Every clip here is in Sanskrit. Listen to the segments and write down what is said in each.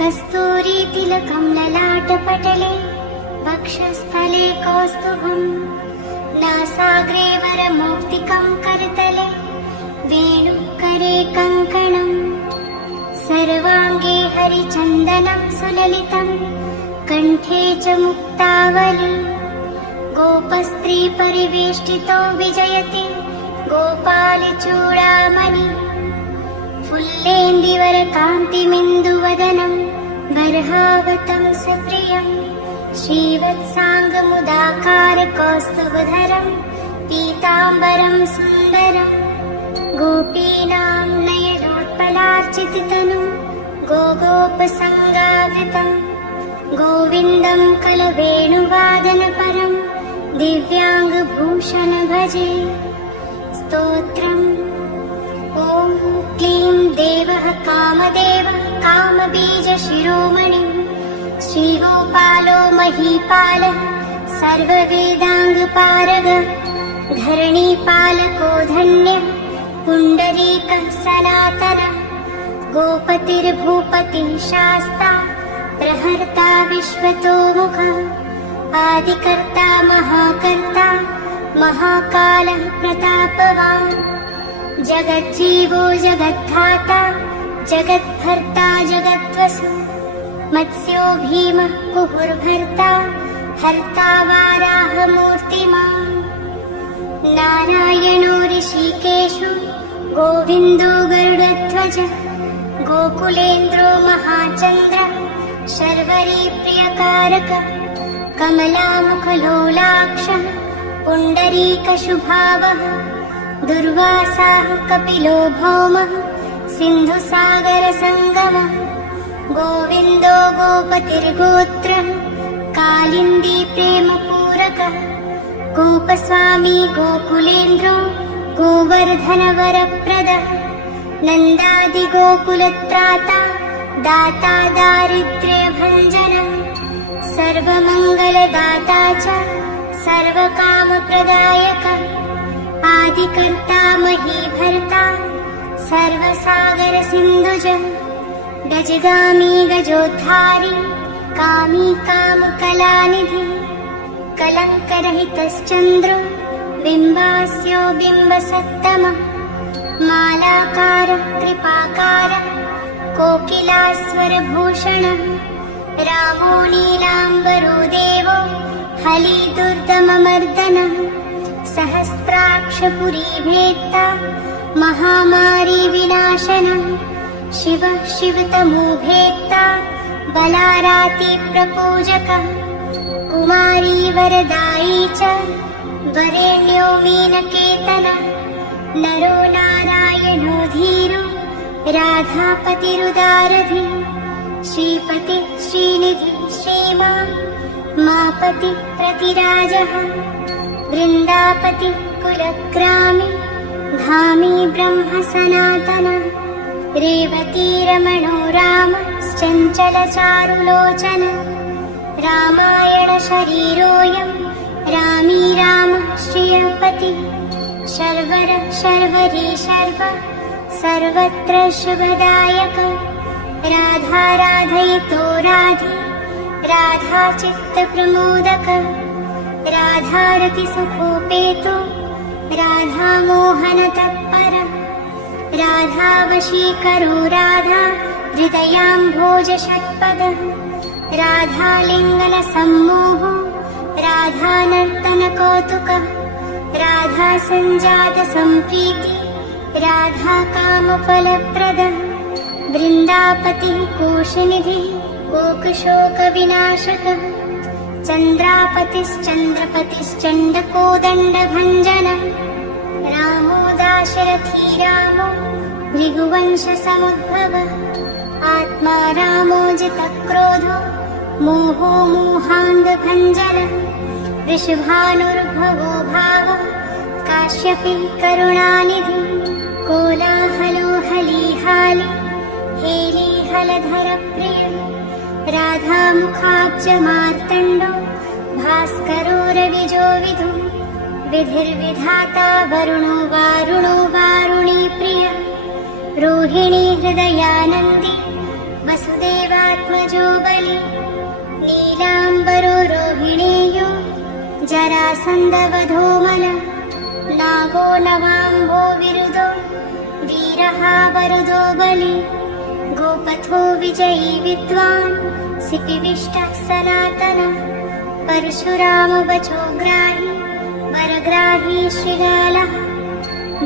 कस्तूरी तिलकं ललाटपटले वक्षस्थले कौस्तुभम् नासाग्रे वरमौक्तिकं करतले वेणुकरे कङ्कणम् सर्वाङ्गे हरिचन्दनं सुललितं कण्ठे च मुक्तावली गोपस्त्री परिवेष्टितो विजयते गोपालचूडामणि फुल्लेन्दिवरकान्तिमिन्दुवदनं बर्हावतं सुप्रियं श्रीवत्साङ्गमुदाकारकौस्तुभधरं पीताम्बरं सुन्दरं गोपीनां नयनोत्पलार्चिततनुं गोगोपसङ्गावृतं गोविन्दं कलवेणुवादनपरं दिव्याङ्गभूषण भजे। स्तोत्रम् ॐ क्लीं देवः कामदेवः कामबीजशिरोमणि श्रीगोपालो महीपालः सर्ववेदाङ्गपारगः धरणीपालको धन्यः पुण्डरीकः सनातनः गोपतिर्भूपतिः शास्ता प्रहर्ता विश्वतोमुखः आदिकर्ता महाकर्ता महाकालः प्रतापवान् जगज्जीवो जगद्धाता जगद्भर्ता जगद्वसु मत्स्यो भीमः कुहुर्भर्ता हर्ता वाराहमूर्तिमान् नारायणो ऋषिकेषु गोविन्दो गरुडध्वजः गोकुलेन्द्रो महाचन्द्रः शर्वरी प्रियकारकः कमलामुखलोलाक्षः पुण्डरीकशुभावः दुर्वासाः कपिलो भौमः सिन्धुसागरसङ्गमः गोविन्दो गोपतिर्गोत्रः कालिन्दी प्रेमपूरकः गोपस्वामी गोकुलेन्द्रो गोवर्धनवरप्रदः नन्दादिगोकुलत्राता दाता दारिद्र्यभञ्जनः सर्वमङ्गलदाता च सर्वकामप्रदायकः आदिकर्ता महीभर्ता सर्वसागरसिन्धुजः गजगामी गजोद्धारी कामी कामकलानिधि कलङ्करहितश्चन्द्रो बिम्बास्यो बिम्बसत्तमः मालाकारः कृपाकारः कोकिलास्वरभूषणः रामो नीलाम्बरो देवो हलिदुर्दममर्दनः सहस्राक्षपुरीभेत्ता महामारी विनाशनः शिवः शिवतमोभेत्ता बलारातिप्रपूजकः कुमारी वरदायी च वरेण्यो मीनकेतनः नरो नारायणो धीरो राधापतिरुदारधि श्रीपति श्रीनिधि श्रीमान् मापति प्रतिराजः वृन्दापति कुलग्रामे धामी ब्रह्म सनातनः रेवतीरमणो रामश्चञ्चलचारुलोचन रामायणशरीरोऽयं रामी रामः श्रियपतिः शर्वरः शर्वरी शर्व सर्वत्र शुभदायकः राधा राधयितो राधे राधाचित्तप्रमोदकः राधारतिसुखोपेतो राधामोहनतत्परः राधावशीकरो राधा हृदयाम्भोजषट्पदः राधालिङ्गनसम्मोहो राधानर्तनकौतुकः राधासञ्जातसम्प्रीति राधाकामफलप्रदः वृन्दापतिः कोशनिधिः कोकशोकविनाशकः चन्द्रापतिश्चन्द्रपतिश्चण्डकोदण्डभञ्जनः रामो दाशरथी रामो भृगुवंशसमुद्भवः आत्मा रामो जितक्रोधो मोहो मोहान्धभञ्जनः वृषभानुर्भवो भावः काश्यपि करुणानिधिः कोलाहलो हलीहाली हेलीहलधरप्रियः राधामुखाब्जमार्तण्डो भास्करो रविजो विधुः विधिर्विधाता वरुणो वारुणी प्रियः रोहिणी हृदयानन्दी वसुदेवात्मजो बलि नीलाम्बरो रोहिणेयो जरासन्धवधो मल नागो नवाम्भो विरुदो वीरः वरुदो बलि गोपथो विजयी विद्वान् सिपिविष्टः सनातनः परशुरामवचो ग्राही वरग्राही श्रीगालः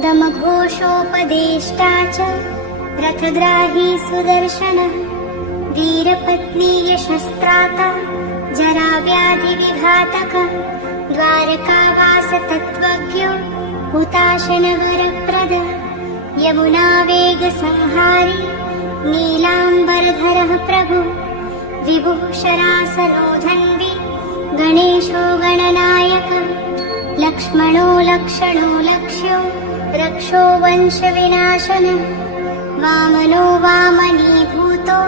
दमघोषोपदेष्टा च रथग्राही सुदर्शनः वीरपत्नी यशस्त्राता जराव्याधिविघातकः द्वारकावासतत्त्वज्ञो हुताशनवरप्रदः यमुनावेगसंहारी नीलाम्बरधरः प्रभु विभुः शरासनो धन्वी गणेशो गणनायकः लक्ष्मणो लक्षणो लक्ष्यो रक्षो वंशविनाशनः वामनो वामनीभूतो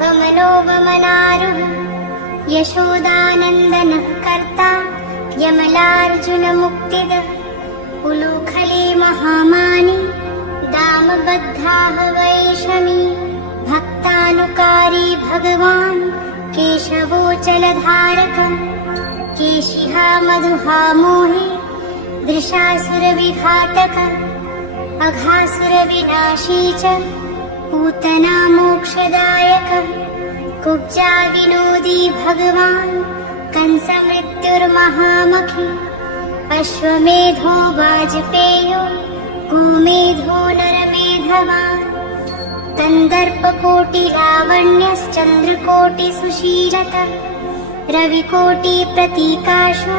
वमनो वमनारुः यशोदानन्दनः कर्ता यमलार्जुनमुक्तिदः उलूखले महामानी दामबद्धाः वैषमी भक्तानुकारी भगवान् केशवोचलधारकः केशिहा मधुहा मोहि वृषासुरविघातकः अघासुरविनाशी च पूतना मोक्षदायकः कुब्जा विनोदी भगवान् कंसमृत्युर्महामखी अश्वमेधो वाजपेयो गोमेधो नरमेधवान् कन्दर्पकोटिलावण्यश्चन्द्रकोटिसुशीलतः रविकोटिप्रतीकाशो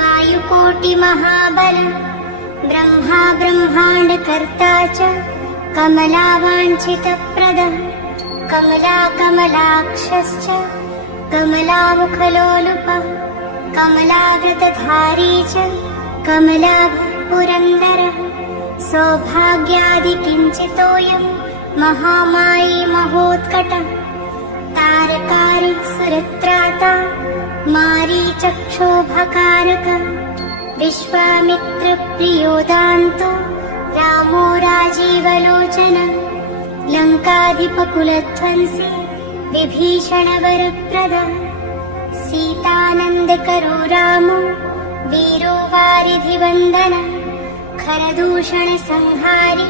वायुकोटिमहाबलः ब्रह्मा ब्रह्माण्डकर्ता च कमलावाञ्छितप्रदः कमलाकमलाक्षश्च कमलामुखलोलुपः कमलाव्रतधारी च कमलाभः पुरन्दरः सौभाग्यादिकिञ्चितोऽयं महामायी महोत्कटः तारकारी सुरत्राता मारीचक्षोभकारकः विश्वामित्रप्रियोदान्तो रामो राजीवलोचनः लङ्काधिपकुलध्वंसी विभीषणवरप्रदः सीतानन्दकरो रामो वीरो वारिधिवन्दनः खरदूषणसंहारी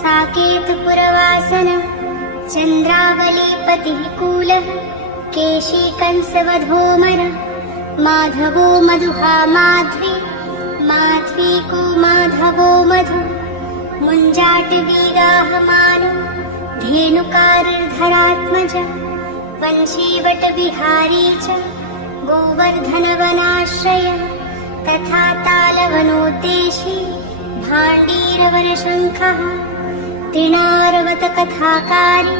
साकेतपुरवासनः चन्द्रावलीपतिः कूलः केशीकंसवधोमरः माधवो मधुहा माध्वी माध्वी को माधवो मधु मुञ्जाटवीराहमानो धेनुकारिर्धरात्मज वंशीवटविहारी च गोवर्धनवनाश्रय तथा तालवनोद्देशी भाण्डीरवरशङ्खः तृणारवतकथाकारी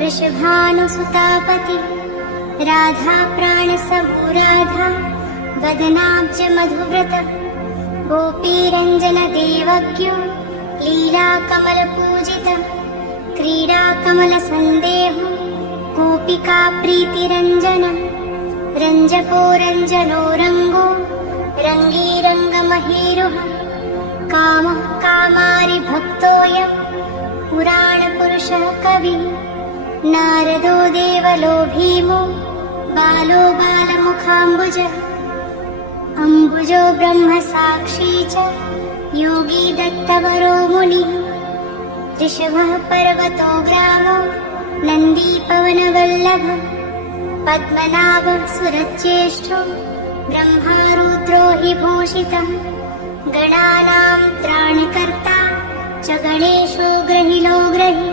वृषभानुसुतापति राधाप्राणसमो राधा वदनाब्जमधुव्रतः गोपीरञ्जनदेवज्ञो लीलाकमलपूजितः क्रीडाकमलसन्देहो गोपिकाप्रीतिरञ्जनः रञ्जको रञ्जनो रङ्गो रङ्गीरङ्गमहीरुः कामः कामारिभक्तोऽयं पुराणपुरुषः कविः नारदो देवलो भीमो बालो बालमुखाम्बुजः अम्बुजो ब्रह्मसाक्षी च योगी दत्तवरो मुनिः ऋषभः पर्वतो ग्रामो नन्दीपवनवल्लभः पद्मनाभः सुरज्येष्ठो ब्रह्मा रुद्रो हि भूषितः गणानां त्राणकर्ता च गणेशो ग्रहिलो ग्रही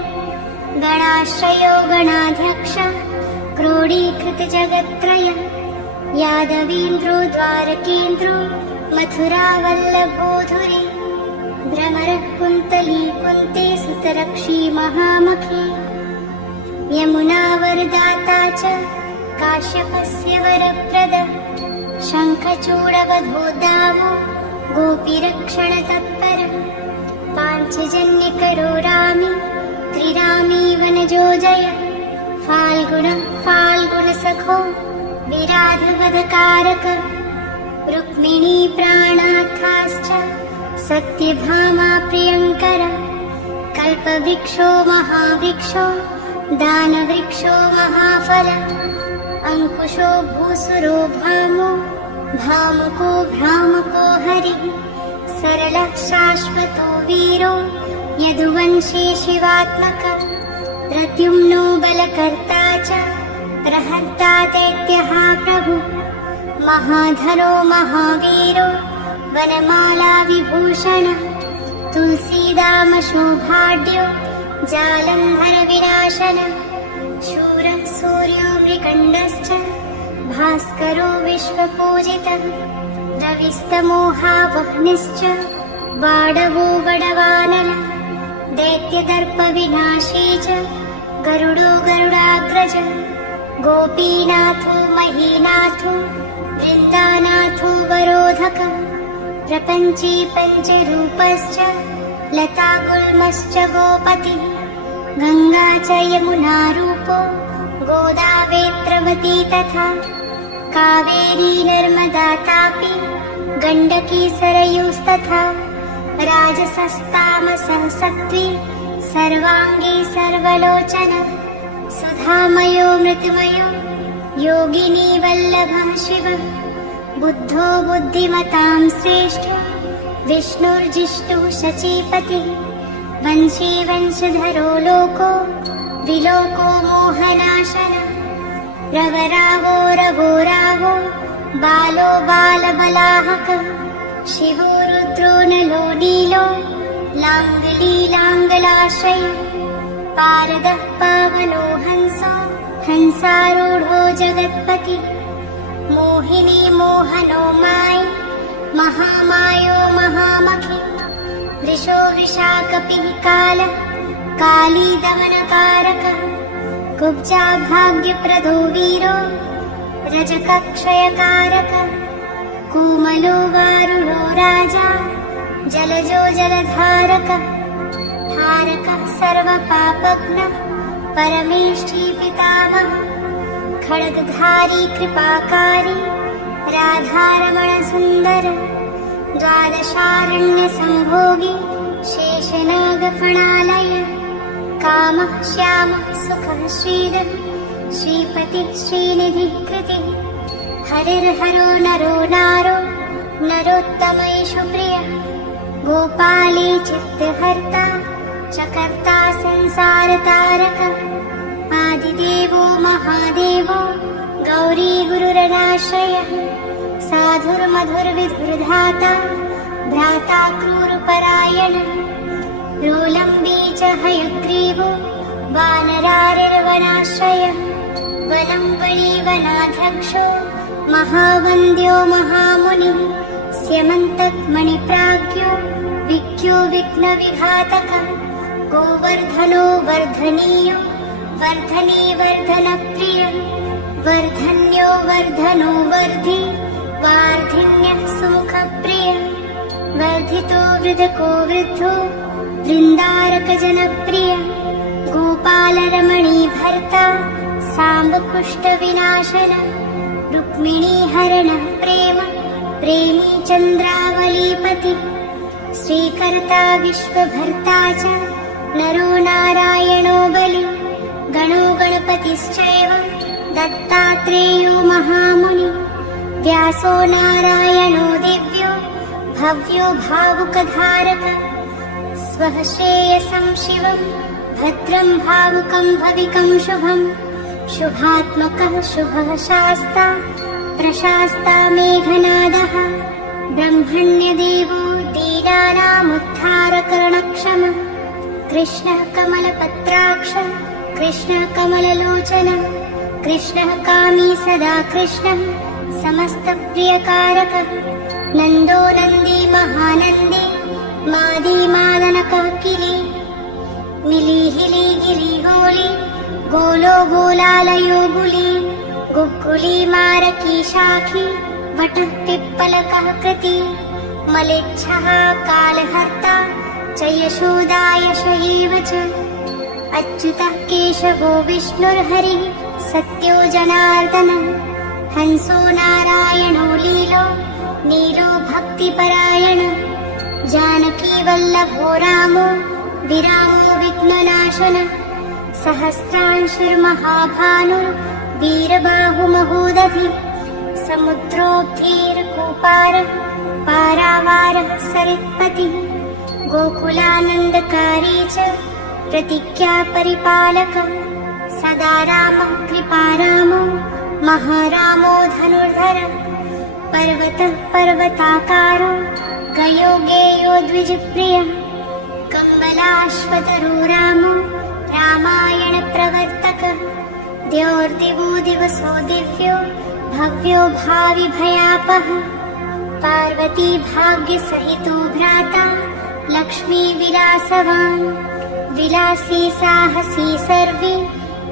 गणाश्रयो गणाध्यक्ष क्रोडीकृतजगत्त्रयः यादवीन्द्रो द्वारकेन्द्रो मथुरावल्लभोधुरी भ्रमरः कुन्तली कुन्ती सुतरक्षी महामखी यमुना वरदाता च काश्यपस्य वरप्रदः शङ्खचूडवधोदावो गोपीरक्षणतत्परः पाञ्चजन्यकरो रामी त्रिरामी वनजो जय फाल्गुनसखो विराधवधकारकः रुक्मिणी प्राणार्थाश्च सत्यभामा प्रियङ्करः कल्पवृक्षो महावृक्षो दानवृक्षो महाफल अंकुशो भूसुरो भामो भामुको भ्रामको हरिः सरलः शाश्वतो वीरो यदुवंशी शिवात्मक प्रद्युम्नो बलकर्ता च प्रहर्ता दैत्यः प्रभु महाधरो महावीरो वनमाला विभूषण तुलसीदामशोभाढ्यो जालन्धर विनाशन शूरः सूर्यो मृकण्डश्च भास्करो विश्वपूजितः रविस्तमोहावह्निश्च बाडवो बडवानल दैत्यदर्पविनाशी च गरुडो गरुडाग्रज गोपीनाथो महीनाथो वृन्दानाथो वरोधक प्रपञ्ची पञ्चरूपश्च लतागुल्मश्च गोपतिः गङ्गा च यमुना रूपो गोदावेत्रवती तथा कावेरी नर्मदा तापी गण्डकी सरयूस्तथा राजसस्तामसः सत्त्वी सर्वाङ्गी सर्वलोचन सुधामयो मृत्युमयो योगिनी वल्लभः शिवः बुद्धो बुद्धिमतां श्रेष्ठो विष्णुर्जिष्णुः शचीपतिः वंशी वंशधरो लोको विलोको मोहनाशन रवरावो रवो रावो बालो बालबलाहकः शिवो रुद्रो नलो नीलो लाङ्गलीलाङ्गलाश्रय पारदः पावनो हंसो हंसारूढो जगत्पतिः मोहिनी मोहनो मायी महामायो महामखी वृषो विशाकपिः कालः काली दमनकारकः कुब्जा भाग्यप्रदो वीरो रजकक्षयकारकः कोमलो वारुणो राजा जलजो जलधारकः हारकः सर्वपापघ्नः परमेष्ठी पितामहः खड्गधारी कृपाकारी राधारमणसुन्दर द्वादशारण्यसम्भोगी शेषनागफणालय कामः श्यामः सुखः श्रीधरः श्रीपतिः श्रीनिधिः कृतिः हरिर्हरो नरो नारो नरोत्तमैषु प्रियः गोपाली चित्तहर्ता चकर्ता संसारतारकः आदिदेवो महादेवो गौरी गुरुरनाश्रयः साधुर्मधुर्विधुर्धाता भ्राता क्रूरपरायणः रोलम्बी च हयग्रीवो वानरारिर्वनाश्रयः वनं वनीवनाध्यक्षो महावन्द्यो महामुनिः स्यमन्तकमणिप्राज्ञो विज्ञो विघ्नविघातकः गोवर्धनो वर्धनीयो वर्धनी वर्धनप्रियः वर्धन्यो वर्धनो वर्धि वार्धिन्यः सुमुखप्रियः वर्धितो वृधको वृद्धो वृन्दारकजनप्रियः गोपालरमणी भर्ता साम्बकुष्ठविनाशन रुक्मिणीहरणः प्रेम प्रेमी चन्द्रावलीपति श्रीकर्ता विश्वभर्ता च नरो नारायणो बलि गणो गणपतिश्चैव दत्तात्रेयो महामुनि व्यासो नारायणो दिव्यो भव्यो भावुकधारक स्वः श्रेयसं शिवं भद्रं भावुकं भविकं शुभं शुभात्मकः शुभः शास्ता प्रशास्ता मेघनादः ब्रह्मण्यदेवो दीनानामुद्धारकरणक्षमः कृष्णः कमलपत्राक्षः कृष्णः कमललोचनः कृष्णः कामी सदा कृष्णः समस्तप्रियकारकः नन्दो नन्दी महानन्दी मादी मादनकः किली मिली हिली गिली गोली गोलो गोलालयो गुली गुग्गुली मारकी शाखी वटः पिप्पलकः कृति मलेच्छः कालहर्ता च यशोदा यश एव च अच्युतः केशवो विष्णुर्हरिः सत्यो जनार्दनः हंसो नारायणो लीलो नीलो भक्तिपरायणः जानकी वल्लभो रामो विरामो विघ्ननाशनः सहस्रांशुर्महाभानुर्वीरबाहुमहोदधि समुद्रोऽब्धिर्कूपारः पारावारः सरित्पतिः गोकुलानन्दकारी च प्रतिज्ञापरिपालकः सदा रामः कृपारामो महारामो धनुर्धरः पर्वतः पर्वताकारो गयो गेयो द्विजप्रियः कम्बलाश्वतरो रामो रामायणप्रवर्तकः द्योर्दिवो दिवसो दिव्यो भव्यो भावि भयापः पार्वती भाग्यसहितो भ्राता लक्ष्मी विलासवान् विलासी साहसी सर्वे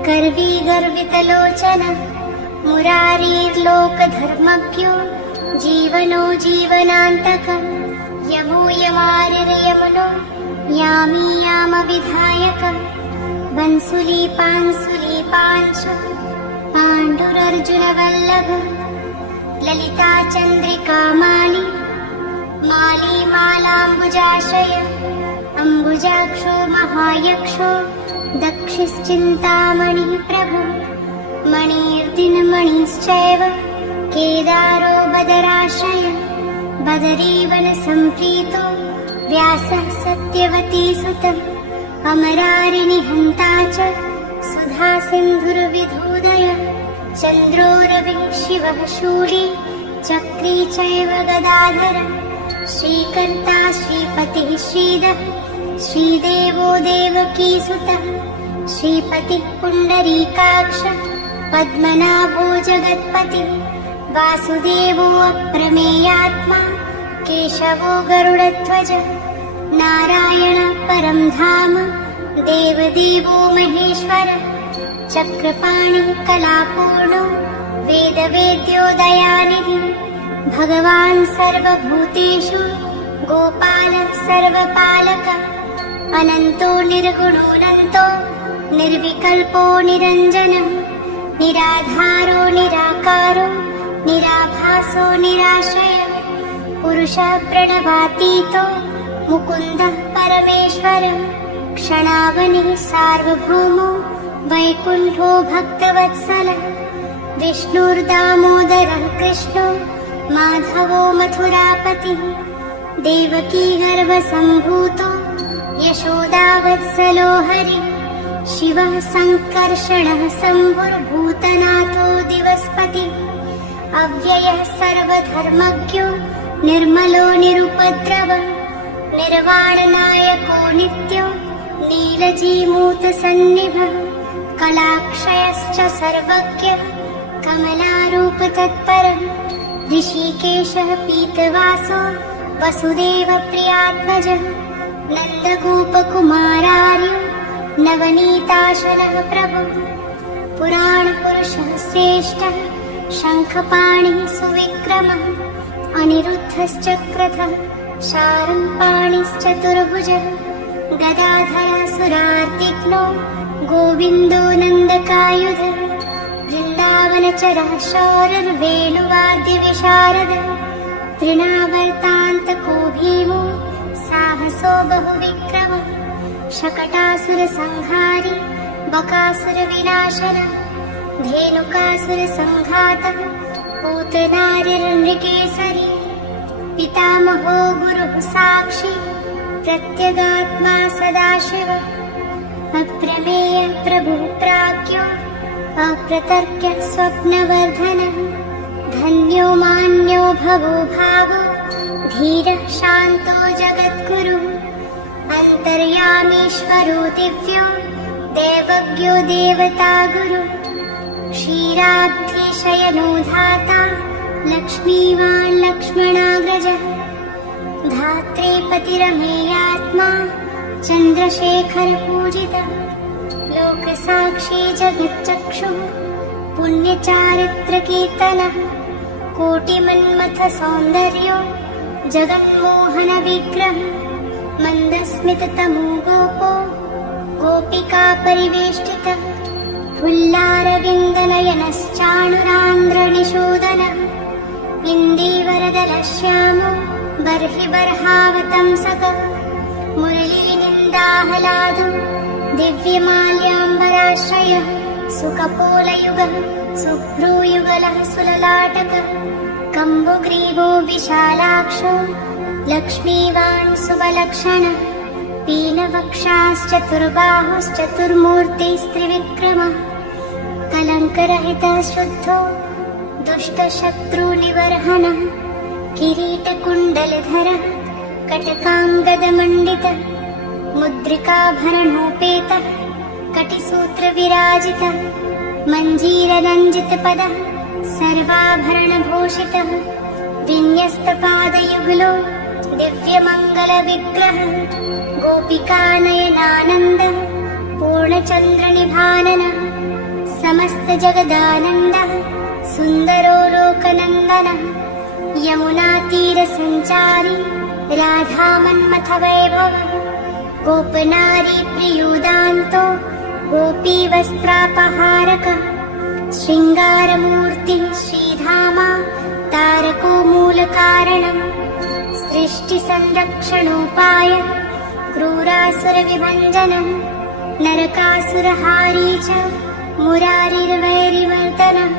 गर्वी गर्वितलोचनः मुरारीर्लोकधर्मज्ञो जीवनो जीवनान्तकः यमो यमारिर्यमुनो यामी यामविधायकः वंसुलीपांसुलीपांश पाण्डुरर्जुनवल्लभः ललिता चन्द्रिका माली माली मालाम्बुजाशय अम्बुजाक्षो महायक्षो दक्षिश्चिन्तामणिः प्रभु मणिर्दिनमणिश्चैव केदारो बदराशय बदरीवनसम्प्रीतो व्यासः सत्यवतीसुतः अमरारिनिहन्ता च सुधा सिन्धुर्विधूदयः चन्द्रो रविः शिवः शूली चक्री चैव गदाधरः श्रीकर्ता श्रीपतिः श्रीदः श्रीदेवो देवकीसुतः श्रीपतिः पुण्डरीकाक्षः पद्मनाभो जगत्पतिः वासुदेवो अप्रमेयात्मा केशवो गरुडध्वजः नारायणः परं धाम देवदेवो महेश्वरः चक्रपाणिः कलापूर्णो वेदवेद्यो दयानिधिः भगवान् सर्वभूतेषु गोपालः सर्वपालकः अनन्तो निर्गुणोऽनन्तो निर्विकल्पो निरञ्जनः निराधारो निराकारो निराभासो निराश्रयः पुरुषः प्रणवातीतो मुकुन्दः परमेश्वरः क्षणावनिः सार्वभौमो वैकुण्ठो भक्तवत्सलः विष्णुर्दामोदरः कृष्णो माधवो मथुरापतिः देवकी गर्भसम्भूतो यशोदावत्सलो हरिः शिवः सङ्कर्षणः शम्भुर्भूतनाथो दिवस्पतिः अव्ययः सर्वधर्मज्ञो निर्मलो निरुपद्रवः निर्वाणनायको नित्यो नीलजीमूतसन्निभः कलाक्षयश्च सर्वज्ञः कमलारूपतत्परः ऋषिकेशः पीतवासो वसुदेवप्रियात्मजः नन्दगोपकुमारार्य नवनीताशनः प्रभुः पुराणपुरुषः श्रेष्ठः शङ्खपाणिः सुविक्रमः अनिरुद्धश्चक्रधः शारङ्गपाणिश्चतुर्भुजः गदाधरासुरार्तिघ्नो गोविन्दो नन्दकायुधः वृन्दावनचरः शौरिर्वेणुवाद्यविशारदः तृणावर्तान्तको भीमो साहसो बहुविक्रमः शकटासुरसंहारी बकासुरविनाशनः धेनुकासुरसंघातः पूतनारिर्नृकेसरी पितामहो गुरुः साक्षी प्रत्यगात्मा सदाशिवः अप्रमेय प्रभुः प्राज्ञो अप्रतर्क्य स्वप्नवर्धनः धन्यो मान्यो भवो भावो धीरः शान्तो जगद्गुरुः अन्तर्यामीश्वरो दिव्यो देवज्ञो देवता गुरुः क्षीराब्धिशयनो धाता लक्ष्मीवान् लक्ष्मणाग्रजः धात्रे पतिरमेयात्मा चन्द्रशेखरपूजितः लोकसाक्षी जगच्चक्षुः पुण्यचारित्रकीर्तनः कोटिमन्मथसौन्दर्यो जगन्मोहनविग्रहः मन्दस्मिततमो गोपो गोपिकापरिवेष्टितः फुल्लारविन्दनयनश्चाणुरान्ध्रनिषूदनः इन्दीवरदलश्यामो बर्हिबर्हावतंसकः मुरलीनिन्दाहलादो दिव्यमाल्याम्बराश्रयः सुकपोलयुगः सुभ्रूयुगलः सुललाटकः कम्बुग्रीवो विशालाक्षो लक्ष्मीवान् सुबलक्षणः पीनवक्षाश्चतुर्बाहुश्चतुर्मूर्तिस्त्रिविक्रमः कलङ्करहितः शुद्धो दुष्टशत्रुनिबर्हणः किरीटकुण्डलधरः कटकाङ्गदमण्डितः मुद्रिकाभरणोपेतः कटिसूत्रविराजितः मञ्जीररञ्जितपदः सर्वाभरणभूषितः विन्यस्तपादयुगलो दिव्यमङ्गलविग्रहः गोपिकानयनानन्दः पूर्णचन्द्रनिभाननः समस्तजगदानन्दः सुन्दरो लोकनन्दनः यमुनातीरसञ्चारी राधामन्मथवैभवः गोपनारी प्रियोदान्तो गोपीवस्त्रापहारकः शृङ्गारमूर्तिः श्रीधामा तारको मूलकारणम् सृष्टिसंरक्षणोपायः क्रूरासुरविभञ्जनः नरकासुरहारी च मुरारिर्वैरिवर्तनः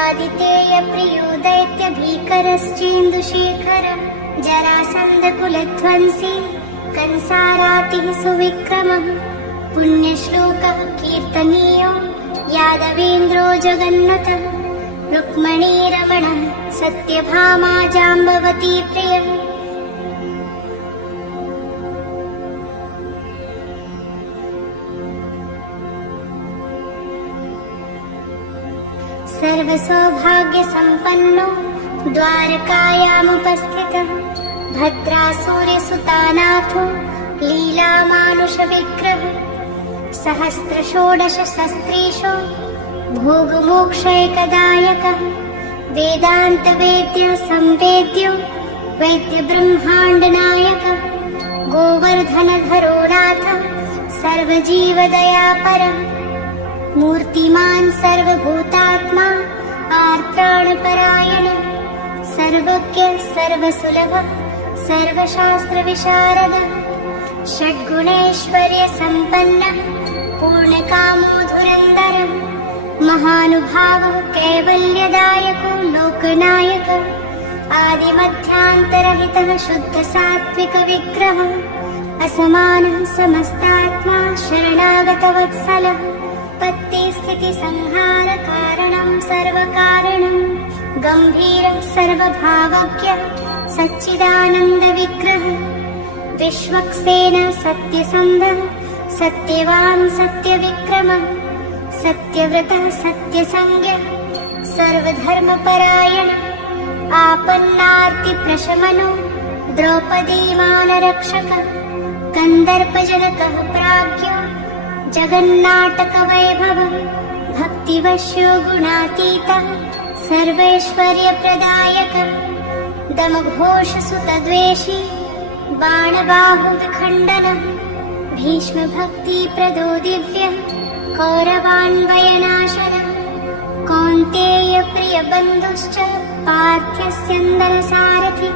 आदितेयप्रियो दैत्यभीकरश्चेन्दुशेखरः जरासन्धकुलध्वंसी कंसारातिः सुविक्रमः पुण्यश्लोकः कीर्तनीयो यादवेन्द्रो जगन्नतः रुक्मणीरमणः सत्यभामा जाम्बवती प्रियः सर्वसौभाग्यसम्पन्नो द्वारकायामुपस्थितः भद्रासूर्यसुतानाथो लीलामानुषविग्रहः सहस्रषोडशशस्त्रीषु भोगमोक्षैकदायकः वेदान्तवेद्यः संवेद्यो वैद्यब्रह्माण्डनायकः गोवर्धनधरो नाथः सर्वजीवदयापरः मूर्तिमान् सर्वभूतात्मा आर्त्राणपरायणः सर्वज्ञ सर्वसुलभः सर्वशास्त्रविशारदः षड्गुणैश्वर्यसम्पन्नः पूर्णकामो धुरन्धरः महानुभावः कैवल्यदायको लोकनायकः आदिमध्यान्तरहितः शुद्धसात्विकविग्रहः असमानः समस्तात्मा शरणागतवत्सलः पत्तिस्थितिसंहारकारणं सर्वकारणं गम्भीरः सर्वभावज्ञः सच्चिदानन्दविग्रहः विश्वक्सेनः सत्यसन्धः सत्यवान् सत्यविक्रमः सत्यव्रतः सत्यसंज्ञः सर्वधर्मपरायणः आपन्नार्तिप्रशमनो द्रौपदीमानरक्षकः कन्दर्पजनकः प्राज्ञो जगन्नाटकवैभवः भक्तिवश्यो गुणातीतः सर्वैश्वर्यप्रदायकः दमघोषसुतद्वेषी बाणबाहुविखण्डनः भीष्मभक्तिप्रदो दिव्यः कौरवान्वयनाशनः कौन्तेयप्रियबन्धुश्च पार्थ्यस्यन्दनसारथि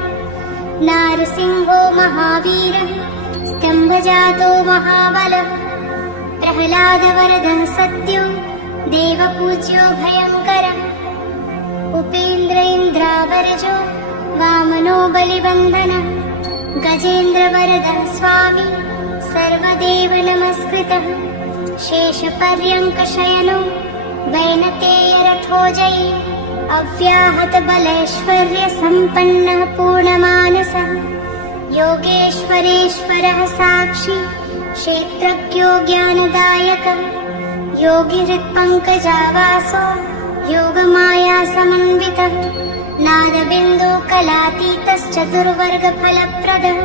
नारसिंहो महावीरः स्तम्भजातो महाबलः प्रह्लादवरदः सत्यो देवपूज्यो भयङ्करः उपेन्द्र इन्द्रावरजो वामनो बलिबन्धनः गजेन्द्रवरदः स्वामी सर्वदेव नमस्कृतः शेषपर्यङ्कशयनो वैनतेयरथोजयी अव्याहतबलैश्वर्यसम्पन्नः पूर्णमानसः योगेश्वरेश्वरः साक्षी क्षेत्रज्ञो ज्ञानदायकः योगिहृत्पङ्कजावासो योगमायासमन्वितः नादबिन्दुकलातीतश्चतुर्वर्गफलप्रदः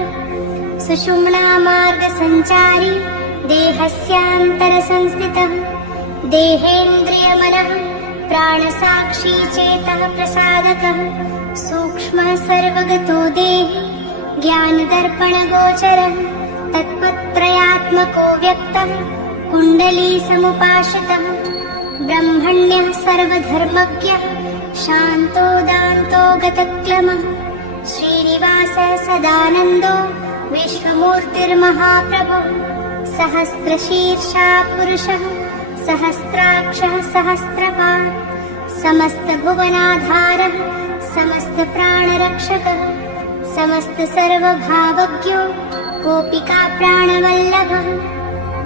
सुषुम्नामार्गसञ्चारी देहस्यान्तरसंस्थितः देहेन्द्रियमनः प्राणसाक्षी चेतः प्रसादकः सूक्ष्मः सर्वगतो देहि ज्ञानदर्पणगोचरः तत्पत्रयात्मको व्यक्तः कुण्डलीसमुपाश्रितः ब्रह्मण्यः सर्वधर्मज्ञः शान्तो दान्तो गतक्लमः श्रीनिवासः सदानन्दो विश्वमूर्तिर्महाप्रभुः सहस्रशीर्षा पुरुषः सहस्राक्षः सहस्रपात् समस्तभुवनाधारः समस्तप्राणरक्षकः समस्तसर्वभावज्ञो गोपिकाप्राणवल्लभः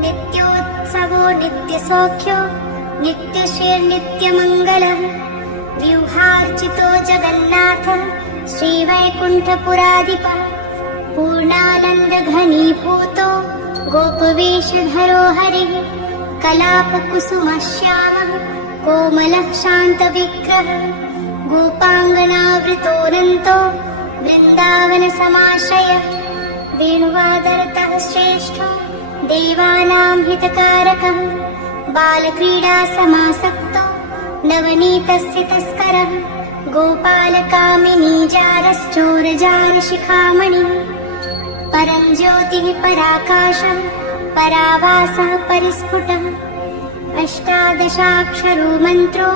नित्योत्सवो नित्यसौख्यो नित्यश्रीर्नित्यमङ्गलः व्यूहार्चितो जगन्नाथः श्रीवैकुण्ठपुराधिपः पूर्णानन्दघनीभूतो गोपवेशधरो हरिः कलापकुसुमश्यामः कोमलः शान्तविग्रहः गोपाङ्गनावृतोऽनन्तो वृन्दावनसमाश्रयः वेणुवादरतः श्रेष्ठो देवानां हितकारकः बालक्रीडासमासक्तो नवनीतस्य तस्करः गोपालकामिनीजारश्चोरजारशिखामणिः परं ज्योतिः पराकाशः परावासः परिस्फुटः अष्टादशाक्षरो मन्त्रो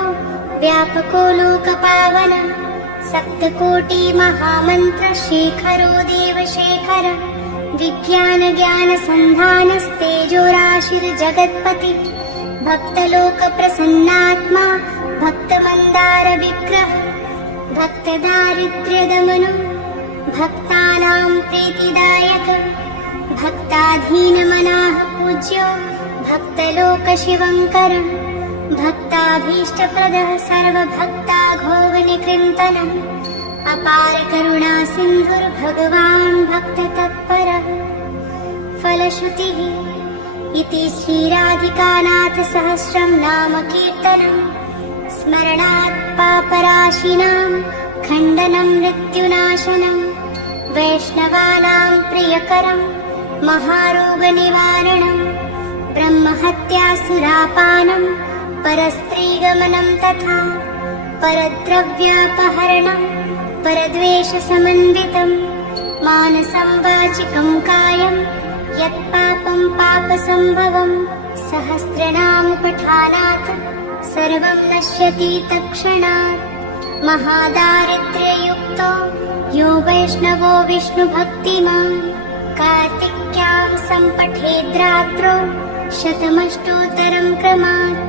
व्यापको लोकपावनः सप्तकोटिमहामन्त्रः शेखरो देवशेखरः विज्ञानज्ञानसन्धानस्तेजोराशिर्जगत्पतिः भक्तलोकप्रसन्नात्मा भक्तमन्दारविग्रहः भक्तदारिद्र्यदमनो भक्तानां प्रीतिदायकः भक्ताधीनमनाः पूज्यो भक्तलोकशिवङ्करः भक्ताभीष्टप्रदः सर्वभक्ताघोगनिकृन्तनः अपारकरुणासिन्धुर्भगवान् भक्ततत्परः फलश्रुतिः इति श्रीराधिकानाथसहस्रं नाम कीर्तनं स्मरणात् पापराशिनां खण्डनं मृत्युनाशनं वैष्णवानां प्रियकरं महारोगनिवारणं ब्रह्महत्यासुरापानं परस्त्रीगमनं तथा परद्रव्यापहरणं परद्वेषसमन्वितं मानसं वाचिकं कायं यत्पापं पापसम्भवं सहस्रनामपठानात् सर्वं नश्यति तत्क्षणात् महादारिद्र्ययुक्तो यो वैष्णवो विष्णुभक्तिमान् कार्तिक्यां सम्पठेद्रात्रौ शतमष्टोत्तरं क्रमात्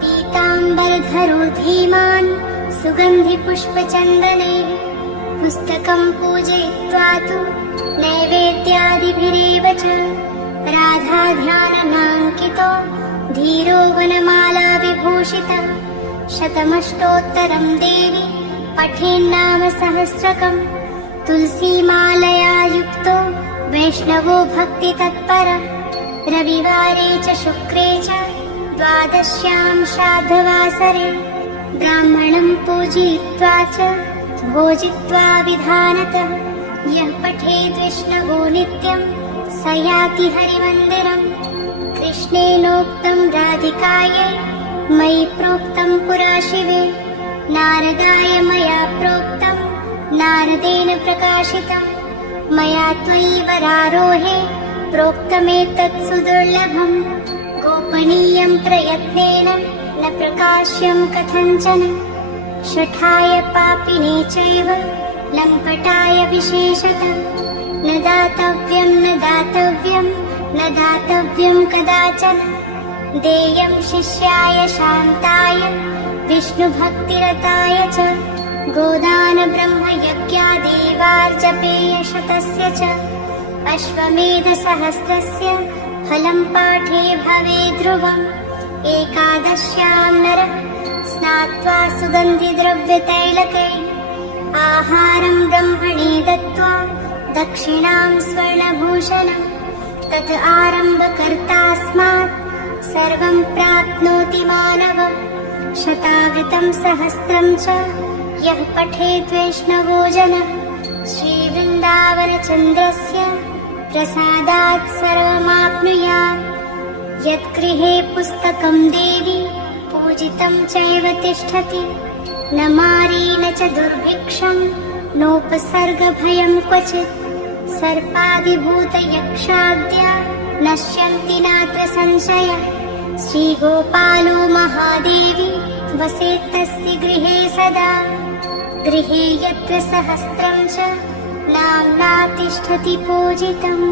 पीताम्बरधरो धीमान् सुगन्धिपुष्पचन्दने पुस्तकं पूजयित्वा तु नैवेद्यादिभिरेव च राधाध्याननाङ्कितो धीरो वनमालाविभूषितः शतमष्टोत्तरं देवी पठेन्नाम सहस्रकम् तुलसीमालया युक्तो वैष्णवो भक्तितत्परः रविवारे च शुक्रे च द्वादश्यां श्राद्धवासरे ब्राह्मणं पूजयित्वा च भोजित्वा विधानतः यः पठेद् विष्णवो नित्यं स याति हरिमन्दिरम् कृष्णेनोक्तं राधिकायै मयि प्रोक्तं पुरा शिवे नारदाय मया प्रोक्तं नारदेन प्रकाशितं मया त्वयि वरारोहे प्रोक्तमेतत् सुदुर्लभम् गोपनीयं प्रयत्नेन न प्रकाश्यं कथञ्चन शठाय पापिने चैव लम्पटाय विशेषतः न दातव्यं न दातव्यं न दातव्यं कदाचन देयं शिष्याय शान्ताय विष्णुभक्तिरताय च गोदानब्रह्मयज्ञादेवार्जपेय शतस्य च अश्वमेधसहस्रस्य फलं पाठे भवे ध्रुवम् एकादश्यां नरः स्नात्वा सुगन्धिद्रव्यतैलकैः आहारं ब्रह्मणे दत्त्वा दक्षिणां स्वर्णभूषणं तत् आरम्भकर्तास्मात् सर्वं प्राप्नोति मानवः शतावृतं सहस्रं च यः पठेद् वैष्णवो जनः श्रीवृन्दावनचन्द्रस्य प्रसादात् सर्वमाप्नुयात् यद्गृहे पुस्तकं देवी पूजितं चैव तिष्ठति न मारी न च दुर्भिक्षं नोपसर्गभयं क्वचित् सर्पादिभूतयक्षाद्या नश्यन्ति नात्र संशयः श्रीगोपालो महादेवी वसेत्तस्य गृहे सदा गृहे यत्र सहस्रं च नाम्ना तिष्ठति पूजितम्।